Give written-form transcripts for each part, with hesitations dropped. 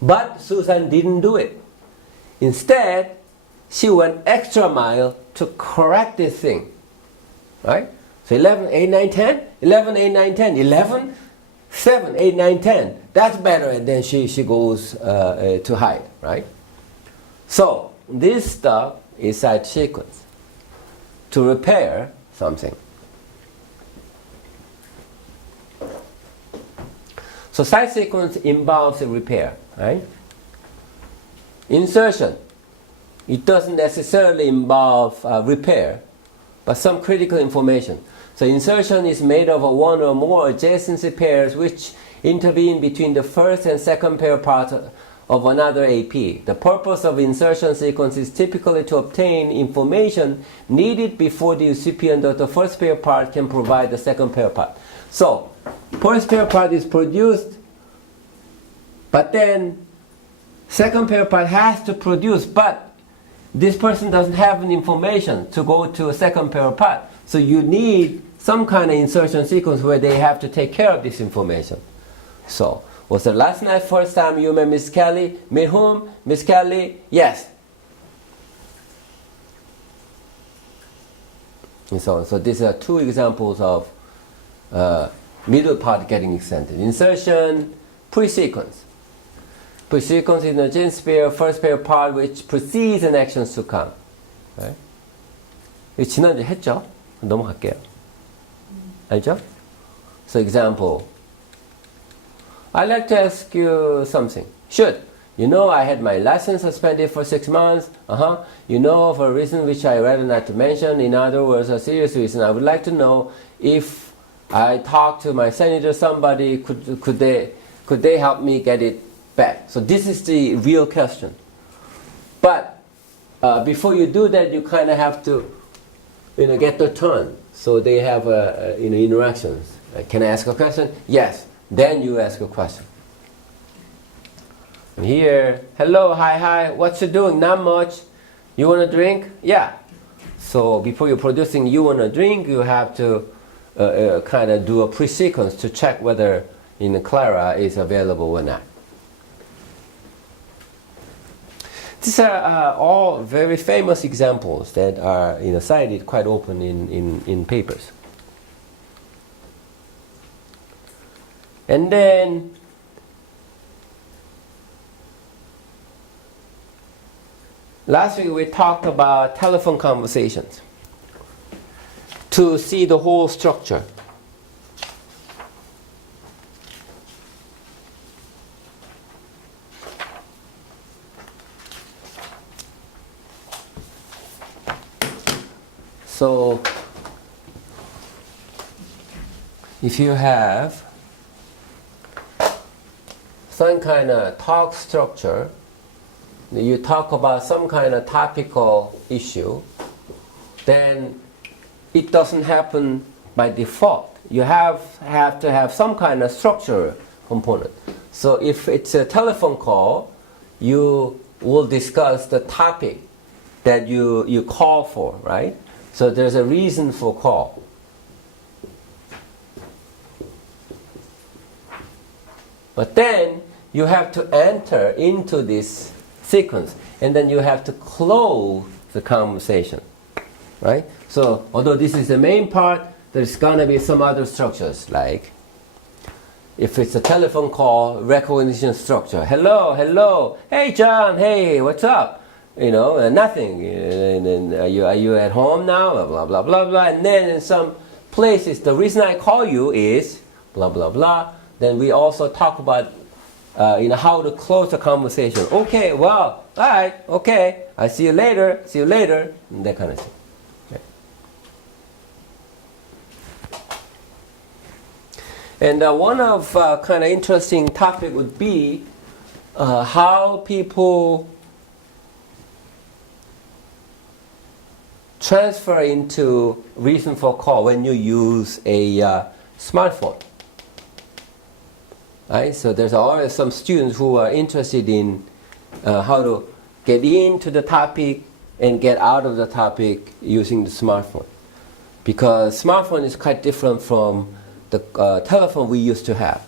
But Susan didn't do it. Instead, she went extra mile to correct this thing. Right? So 11, 8, 9, 10, 11, 8, 9, 10, 11, 7, 8, 9, 10. That's better, and then she goes to hide, right? So this stuff is side sequence to repair something. So side sequence involves a repair, right? Insertion, it doesn't necessarily involve repair, but some critical information. So insertion is made of one or more adjacency pairs which intervene between the first and second pair parts of another AP. The purpose of insertion sequence is typically to obtain information needed before the recipient of the first pair part can provide the second pair part. So, first pair part is produced, but then second pair part has to produce, but this person doesn't have any information to go to a second pair part. So you need some kind of insertion sequence where they have to take care of this information. So, was it last night first time you met Miss Kelly? Met whom? Miss Kelly? Yes. And so on. So these are two examples of middle part getting extended. Insertion, pre-sequence. Pre-sequence is the gene pair, first pair part which precedes an actions to come. Right? 이거 지난주에 했죠? 넘어갈게요. 알죠? So example. I'd like to ask you something. Should. You know I had my license suspended for 6 months. You know for a reason which I rather not to mention. In other words, a serious reason. I would like to know if I talk to my senator, somebody, could they help me get it back? So this is the real question. But before you do that, you kind of have to, get the turn. So they have interactions. Can I ask a question? Yes. Then you ask a question. And here, hello, hi, what you doing? Not much. You want a drink? Yeah. So before you're producing you want a drink, you have to kind of do a pre-sequence to check whether Clara is available or not. These are all very famous examples that are cited quite often in papers. And then last week we talked about telephone conversations to see the whole structure. So if you have some kind of talk structure, you talk about some kind of topical issue, then it doesn't happen by default. You have to have some kind of structure component. So if it's a telephone call, you will discuss the topic that you call for, right? So there's a reason for call. But then you have to enter into this sequence, and then you have to close the conversation, right? So although this is the main part, there's gonna be some other structures, like if it's a telephone call, recognition structure. Hello, hey John, hey, what's up? Nothing. And are you at home now? Blah blah blah blah. And then in some places, the reason I call you is blah blah blah. Then we also talk about how to close the conversation. Okay, well, all right, okay. I see you later, and that kind of thing. Okay. And one of kind of interesting topic would be how people transfer into reason for call when you use a smartphone. Right? So there's always some students who are interested in how to get into the topic and get out of the topic using the smartphone. Because smartphone is quite different from the telephone we used to have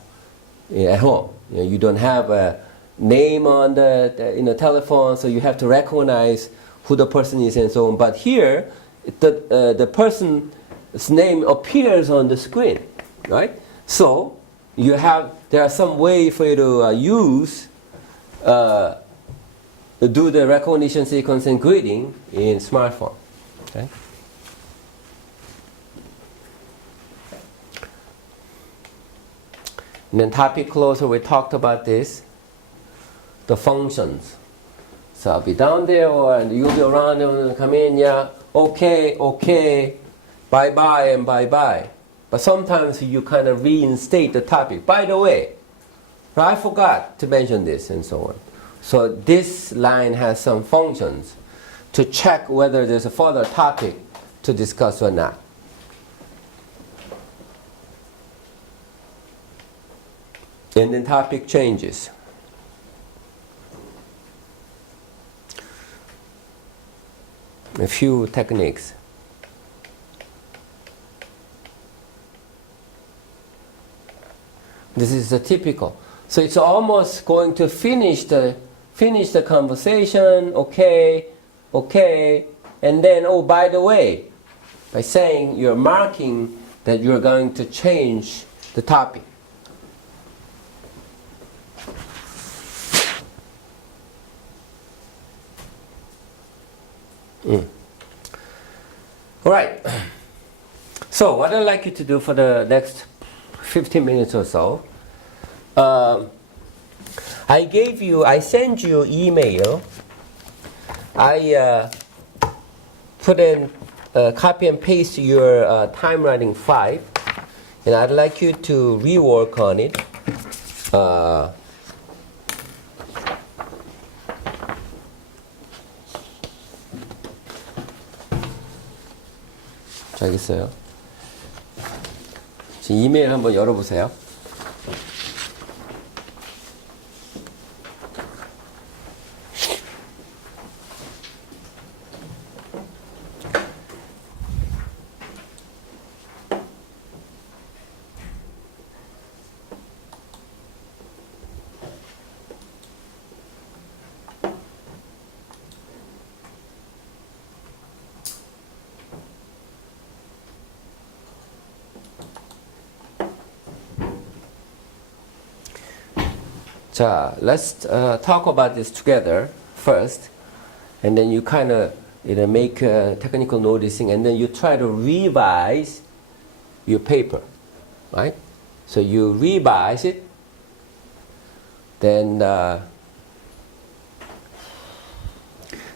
at home. You don't have a name on the telephone, so you have to recognize who the person is and so on. But here, the person's name appears on the screen, right? So there are some way for you to do the recognition sequence and greeting in smartphone. Okay. And then topic closer, we talked about this, the functions. So I'll be down there, and you'll be around and come in, yeah, okay, bye-bye and bye-bye. But sometimes you kind of reinstate the topic. By the way, I forgot to mention this and so on. So this line has some functions to check whether there's a further topic to discuss or not. And then topic changes. A few techniques. This is the typical. So it's almost going to finish the conversation, okay, and then, oh, by the way, by saying you're marking that you're going to change the topic. All right. So what I'd like you to do for the next 15 minutes or so, I sent you email. I put in copy and paste your time writing 5, and I'd like you to rework on it. 알겠어요? 지금 이메일 한번 열어보세요. 자, let's talk about this together first, and then you kind of make technical noticing, and then you try to revise your paper, right? So you revise it, then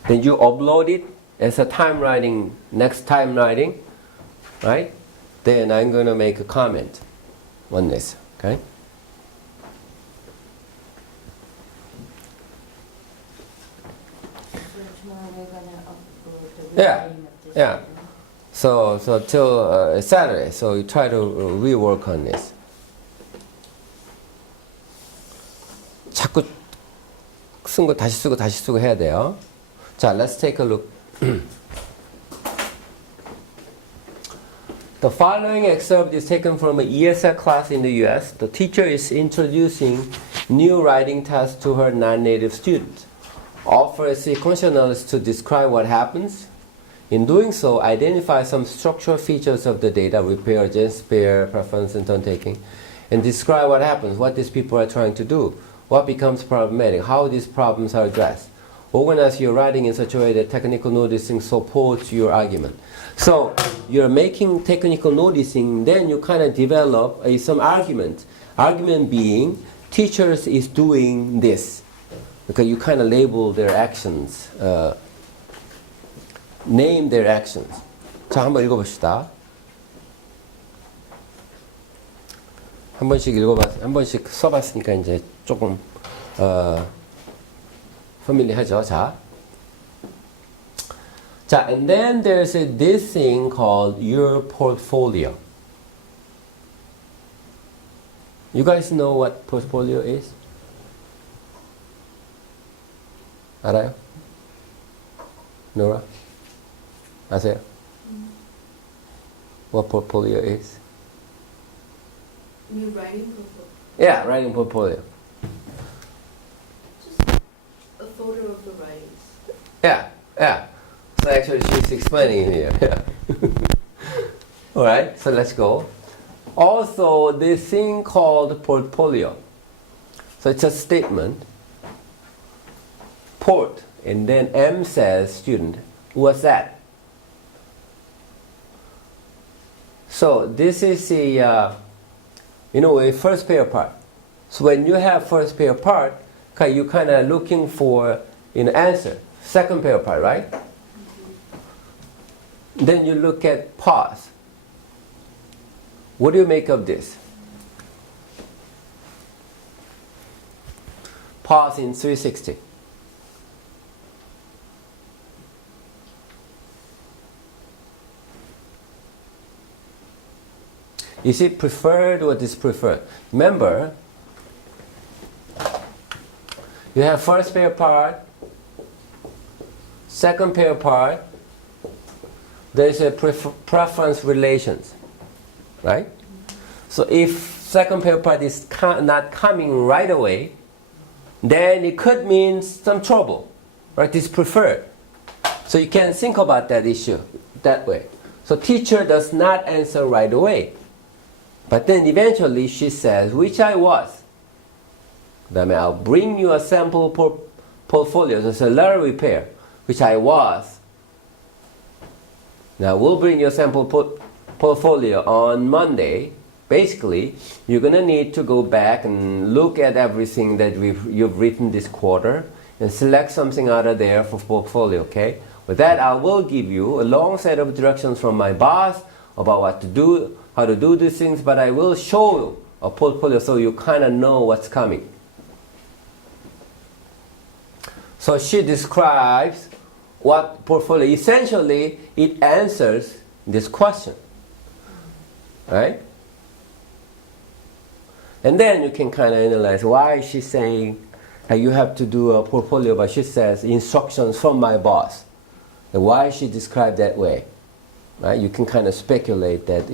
you upload it as a time writing, next time writing, right? Then I'm going to make a comment on this, okay? Yeah. So till Saturday. So you try to rework on this. 자꾸 쓴 거 다시 쓰고 해야 돼요. 자, let's take a look. The following excerpt is taken from an ESL class in the US. The teacher is introducing new writing tasks to her non-native students. Offer a sequential analysis to describe what happens. In doing so, identify some structural features of the data, repair, gens, pair, preference, and turn-taking, and describe what happens, what these people are trying to do, what becomes problematic, how these problems are addressed. Organize your writing in such a way that technical noticing supports your argument. So you're making technical noticing, then you kind of develop some argument. Argument being, teachers is doing this. Because you kind of label their actions, name their actions. 자, 한번 읽어봅시다. 한 번씩 써봤으니까 이제 조금 familiar하죠. 자, and then there's this thing called your portfolio. You guys know what portfolio is? 알아요? Nora? 아세요? What portfolio is? New writing portfolio. Yeah, writing portfolio. total of the rights. Yeah, yeah. So actually she's explaining here. Yeah. Alright, so let's go. Also, this thing called portfolio. So it's a statement. Port, and then M says student. What's that? So this is the, a first pair part. So when you have first pair part, you kind of looking for an answer. Second pair part, right? Then you look at pause. What do you make of this? Pause in 360. Is it preferred or dispreferred? Remember, you have first pair part, second pair part, there is a preference relations, right? So if second pair part is not coming right away, then it could mean some trouble, right? It's preferred. So you can think about that issue that way. So teacher does not answer right away. But then eventually she says, which I was. Then I'll bring you a sample portfolio. There's a letter repair, which I was. Now we'll bring you a sample portfolio on Monday. Basically, you're going to need to go back and look at everything that you've written this quarter and select something out of there for portfolio, okay? With that, I will give you a long set of directions from my boss about what to do, how to do these things, but I will show you a portfolio so you kind of know what's coming. So she describes what portfolio, essentially it answers this question, right? And then you can kind of analyze why she's saying you have to do a portfolio, but she says instructions from my boss. And why she described that way, right? You can kind of speculate that,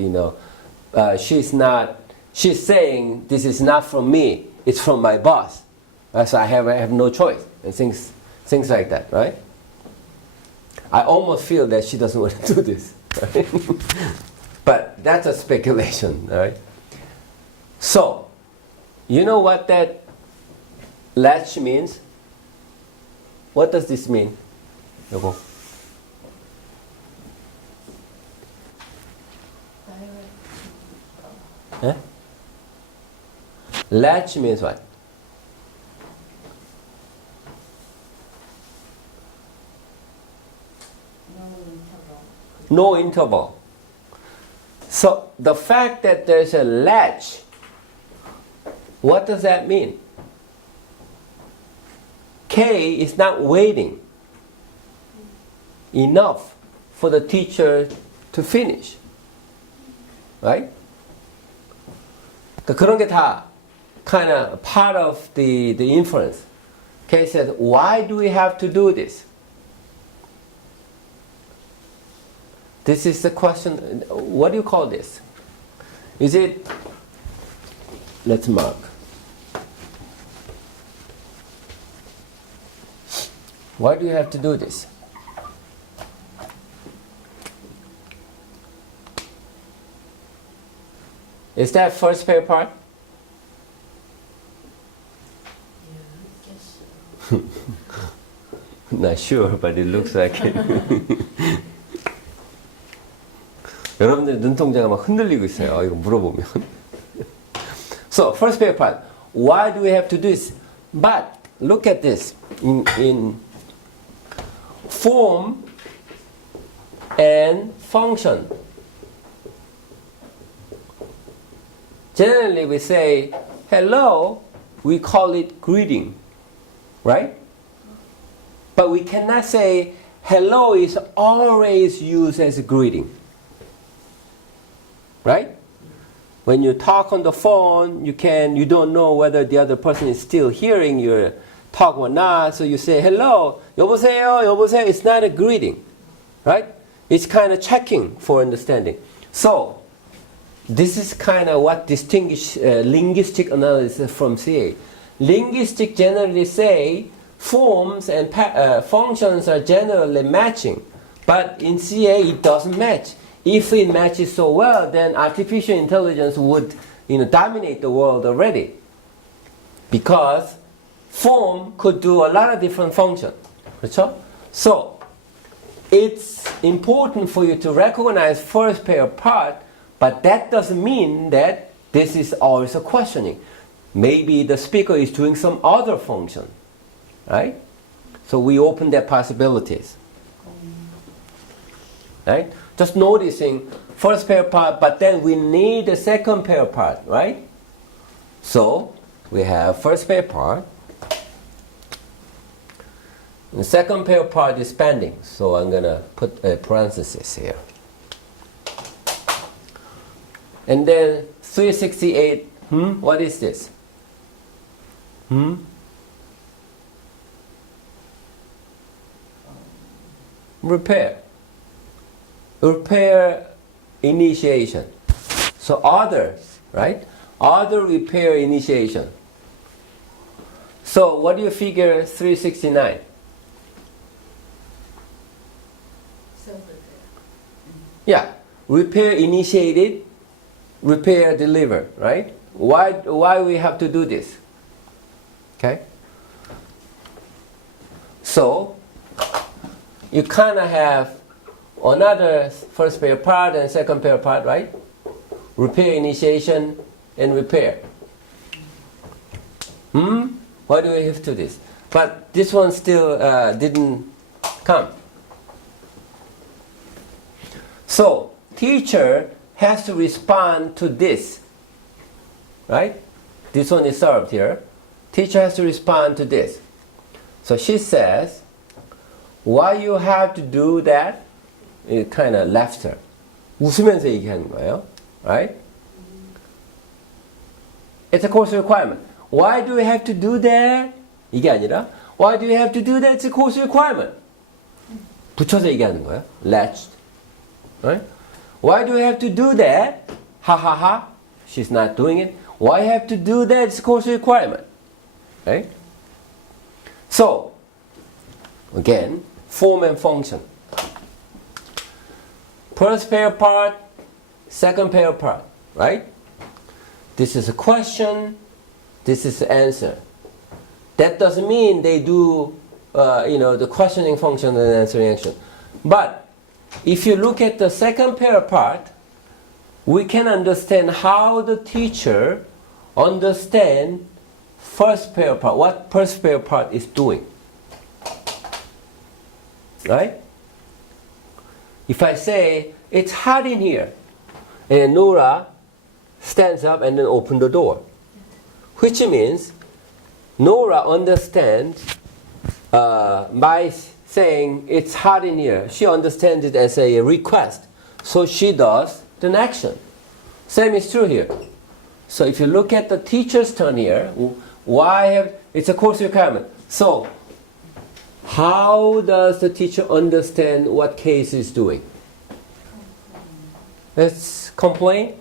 she's saying this is not from me, it's from my boss. So I have no choice, and things like that, right? I almost feel that she doesn't want to do this, right? But that's a speculation, right? So, you know what that latch means? What does this mean? 여보. Eh? Latch means what? No interval. So the fact that there's a latch, what does that mean? K is not waiting enough for the teacher to finish. Right? 그런 게 다 kind of part of the inference. K said, why do we have to do this? This is the question. What do you call this? Is it, let's mark. Why do you have to do this? Is that first pair part? Yeah, I guess so. Not sure, but it looks like it. 여러분들 눈동자가 막 흔들리고 있어요. 이거 물어보면. So, first pair part. Why do we have to do this? But look at this. In form and function. Generally, we say hello, we call it greeting, right? But we cannot say hello is always used as a greeting, right? When you talk on the phone, you don't know whether the other person is still hearing your talk or not, so you say hello, 여보세요, 여보세요. It's not a greeting, right? It's kind of checking for understanding. So, this is kind of what distinguishes linguistic analysis from CA. Linguistic generally say forms and functions are generally matching, but in CA it doesn't match. If it matches so well, then artificial intelligence would dominate the world already, because form could do a lot of different functions. 그렇죠? So it's important for you to recognize first pair part, but that doesn't mean that this is always a questioning. Maybe the speaker is doing some other function, right? So we open that possibilities, right? Just noticing first pair part, but then we need a second pair part, right? So we have first pair part. The second pair part is pending, so I'm gonna put a parenthesis here. And then 368, what is this? Repair. Repair initiation. So other, right? Other repair initiation. So what do you figure 369? Self-repair. Yeah, repair initiated, repair delivered, right? Why we have to do this? Okay? So you kind of have another first pair part and second pair part, right? Repair initiation and repair. Why do we have to do this? But this one still didn't come. So teacher has to respond to this, right? This one is served here. Teacher has to respond to this. So she says, why you have to do that? It kind of laughter. 웃으면서 얘기하는 거예요, right? It's a course requirement. Why do we have to do that? 이게 아니라 why do we have to do that? It's a course requirement. 붙여서 얘기하는 거예요. Latched. Right? Why do we have to do that? Ha ha ha. She's not doing it. Why have to do that? It's a course requirement. Right? So, again, form and function. First pair part, second pair part. Right? This is a question. This is the answer. That doesn't mean they do, the questioning function and answering action. But if you look at the second pair part, we can understand how the teacher understands first pair part, what first pair part is doing. Right? If I say, it's hot in here, and Nora stands up and then opens the door, which means Nora understands my saying it's hot in here. She understands it as a request. So she does the action. Same is true here. So if you look at the teacher's turn here, it's a course requirement. So how does the teacher understand what case is doing? Let's complain.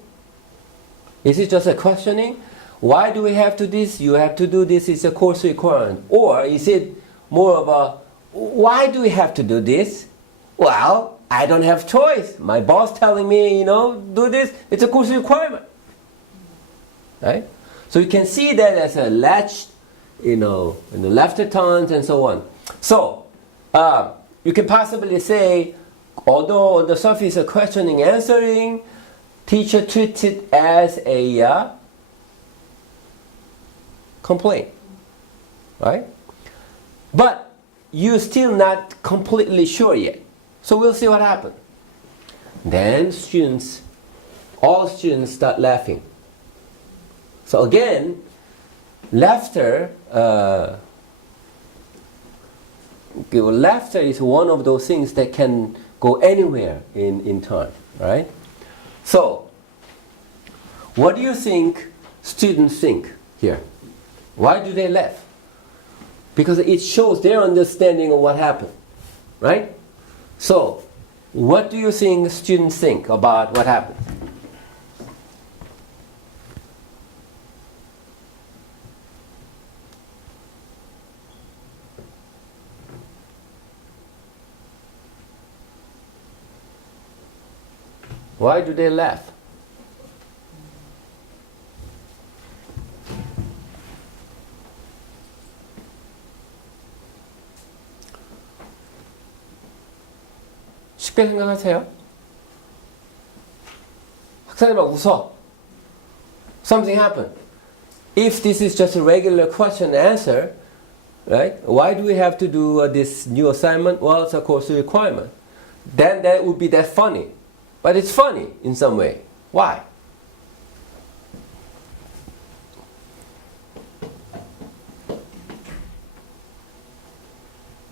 Is it just a questioning? Why do we have to do this? You have to do this. It's a course requirement. Or is it more of a, why do we have to do this? Well, I don't have choice. My boss telling me, do this. It's a course requirement. Right? So you can see that as a latch, in the left turns and so on. So you can possibly say, although on the surface of questioning, answering, teacher treats it as a complaint. Right? But you're still not completely sure yet. So we'll see what happens. Then all students start laughing. So again, laughter is one of those things that can go anywhere in time, right? So, what do you think students think here? Why do they laugh? Because it shows their understanding of what happened, right? So, what do you think students think about what happened? Why do they laugh? 쉽게 생각하세요. 학생이 막 웃어. Something happened. If this is just a regular question and answer, right? Why do we have to do this new assignment? Well, it's a course requirement. Then that would be that funny. But it's funny in some way. Why?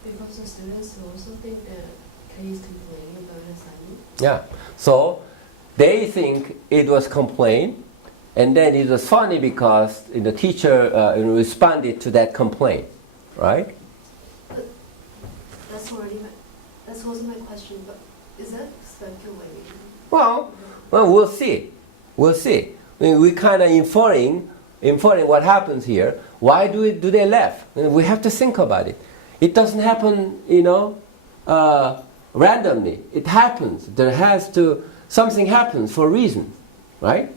Because the students also think that Kay is complaining about an assignment. Yeah. So they think it was complaint, and then it was funny because the teacher responded to that complaint, right? That wasn't my question, but is that speculating? Well, we'll see. We'll see. I mean, we kind of inferring what happens here. Why do they laugh? We have to think about it. It doesn't happen, randomly. It happens. Something happens for a reason, right?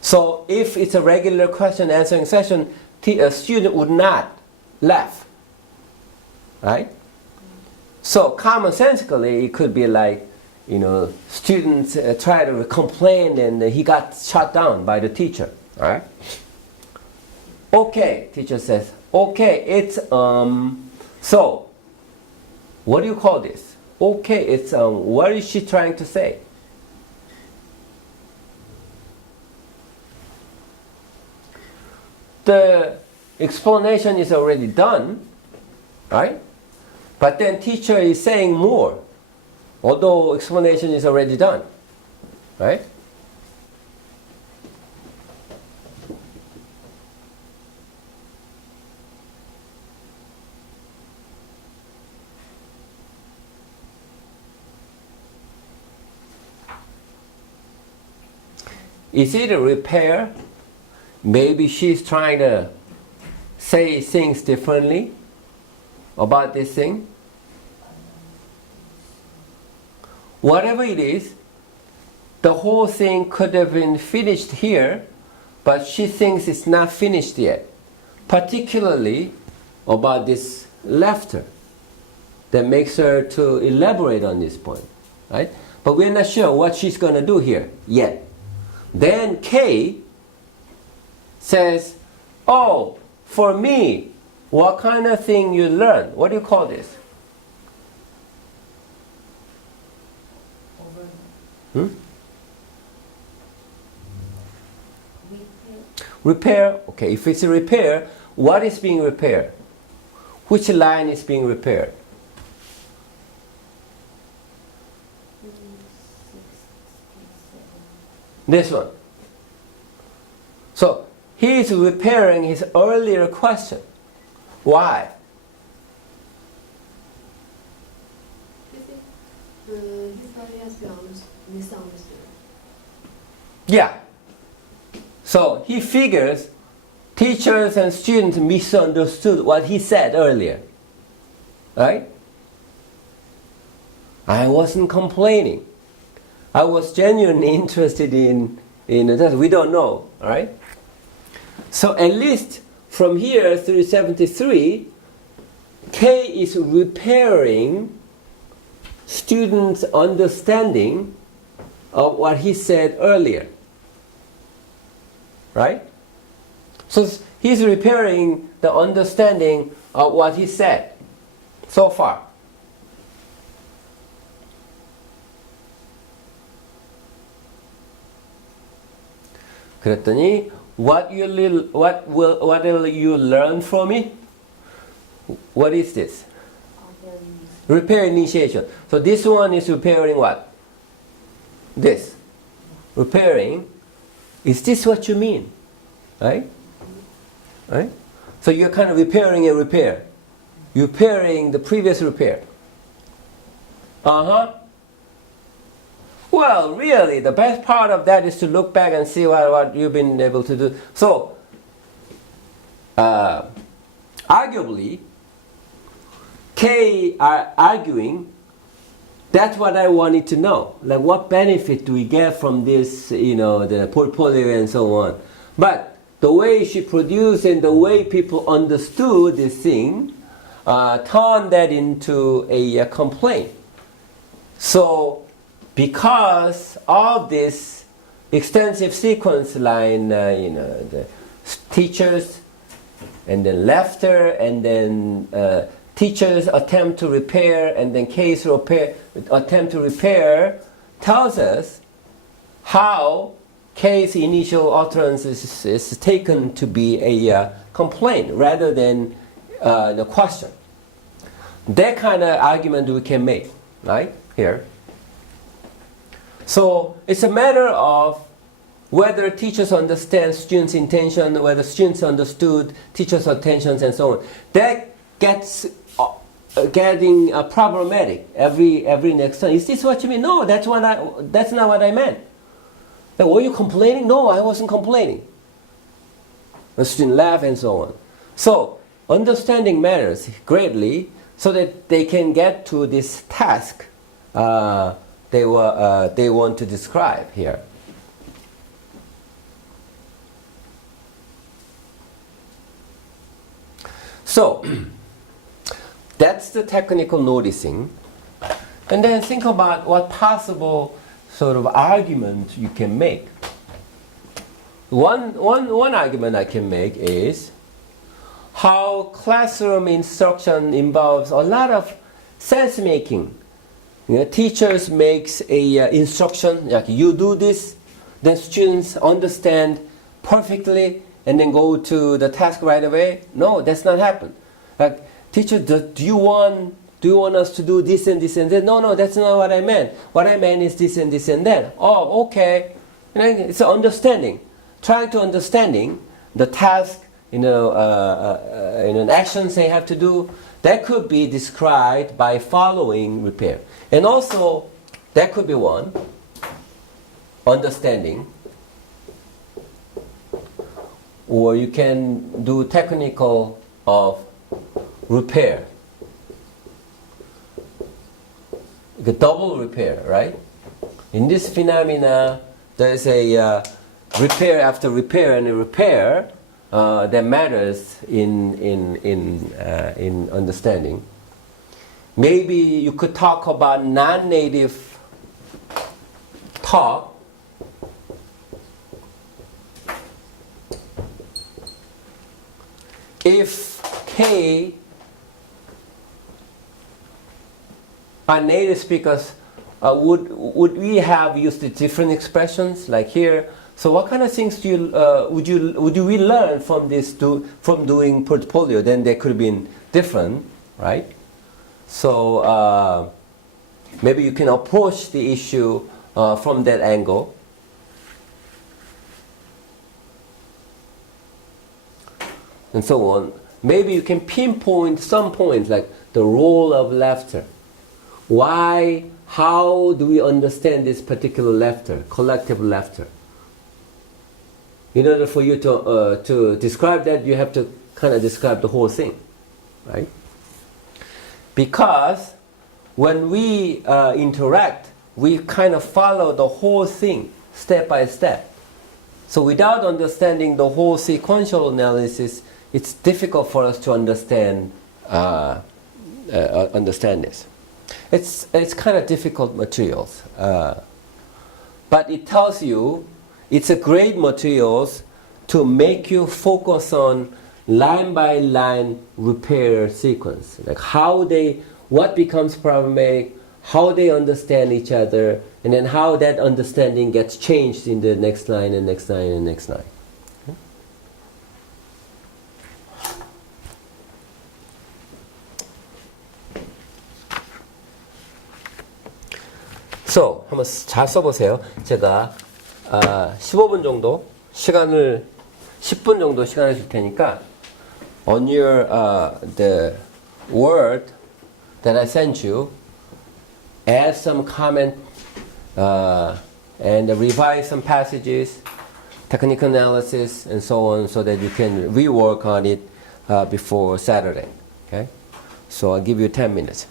So if it's a regular question answering session, a student would not laugh, right? So commonsensically, it could be like, students try to complain and he got shut down by the teacher, right? Okay, teacher says, okay, it's, so, what do you call this? Okay, it's, what is she trying to say? The explanation is already done, right? But then teacher is saying more, although explanation is already done, right? Is it a repair? Maybe she's trying to say things differently about this thing. Whatever it is, the whole thing could have been finished here, but she thinks it's not finished yet. Particularly about this laughter that makes her to elaborate on this point, right? But we're not sure what she's going to do here yet. Then Kay says, oh, for me, what kind of thing you learn? What do you call this? Repair. Okay, if it's a repair, what is being repaired? Which line is being repaired? This one. So he is repairing his earlier question. Why? He thought he has been misunderstood. Yeah. So he figures teachers and students misunderstood what he said earlier. Right? I wasn't complaining. I was genuinely interested in that. We don't know. Right? So at least from here through 73, K is repairing students' understanding of what he said earlier. Right? So he's repairing the understanding of what he said so far. 그랬더니 what will you learn from it? What is this? Repair initiation. So this one is repairing what? This. Repairing. Is this what you mean? Right? Right? So you're kind of repairing a repair. Repairing the previous repair. Uh-huh. Well, really, the best part of that is to look back and see what you've been able to do. So, arguably, K are arguing That's what I wanted to know. Like, what benefit do we get from this, the portfolio and so on. But the way she produced and the way people understood this thing turned that into a complaint. So, because of this extensive sequence line, the teachers, and then laughter, and then teachers attempt to repair, and then case attempt to repair, tells us how case initial utterance is taken to be a complaint rather than the question. That kind of argument we can make, right, here. So it's a matter of whether teachers understand students' intention, whether students understood teachers' attentions, and so on. That gets getting problematic every next time. Is this what you mean? No, that's not what I meant. Like, were you complaining? No, I wasn't complaining. The student laugh and so on. So understanding matters greatly, so that they can get to this task they want to describe here. So that's the technical noticing, and then think about what possible sort of argument you can make. One argument I can make is how classroom instruction involves a lot of sense making. Teachers makes a instruction like you do this, then students understand perfectly and then go to the task right away. No, that's not happen. Like, teacher, do you want us to do this and this and that? No, that's not what I meant. What I meant is this and this and that. Oh, okay. It's an understanding. Trying to understanding the task, actions they have to do. That could be described by following repair. And also, that could be one, understanding. Or you can do technical of repair. The double repair, right? In this phenomena, there is a repair after repair and a repair that matters in understanding. Maybe you could talk about non-native talk. If K are native speakers, would we have used the different expressions like here? So what kind of things would we learn from this from doing portfolio? Then they could have been different, right? So maybe you can approach the issue from that angle. And so on. Maybe you can pinpoint some points like the role of laughter. Why, how do we understand this particular laughter, collective laughter? In order for you to describe that, you have to kind of describe the whole thing, right? Because when we interact, we kind of follow the whole thing step by step. So without understanding the whole sequential analysis, it's difficult for us to understand this. It's kind of difficult materials, but it tells you it's a great materials to make you focus on line by line repair sequence, like what becomes problematic, how they understand each other, and then how that understanding gets changed in the next line and next line and next line. So, 한번 잘 써보세요. 제가 15분 정도 시간을 10분 정도 시간을 줄 테니까 on your the word that I sent you, add some comment and revise some passages, technical analysis, and so on, so that you can rework on it before Saturday. Okay, so I'll give you 10 minutes.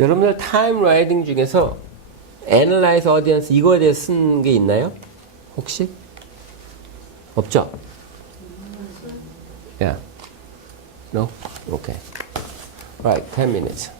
여러분들 타임 라이딩 중에서 analyze audience 이거에 대해 쓴 게 있나요? 혹시? 없죠? Yeah. No? Okay. Right, 10 minutes.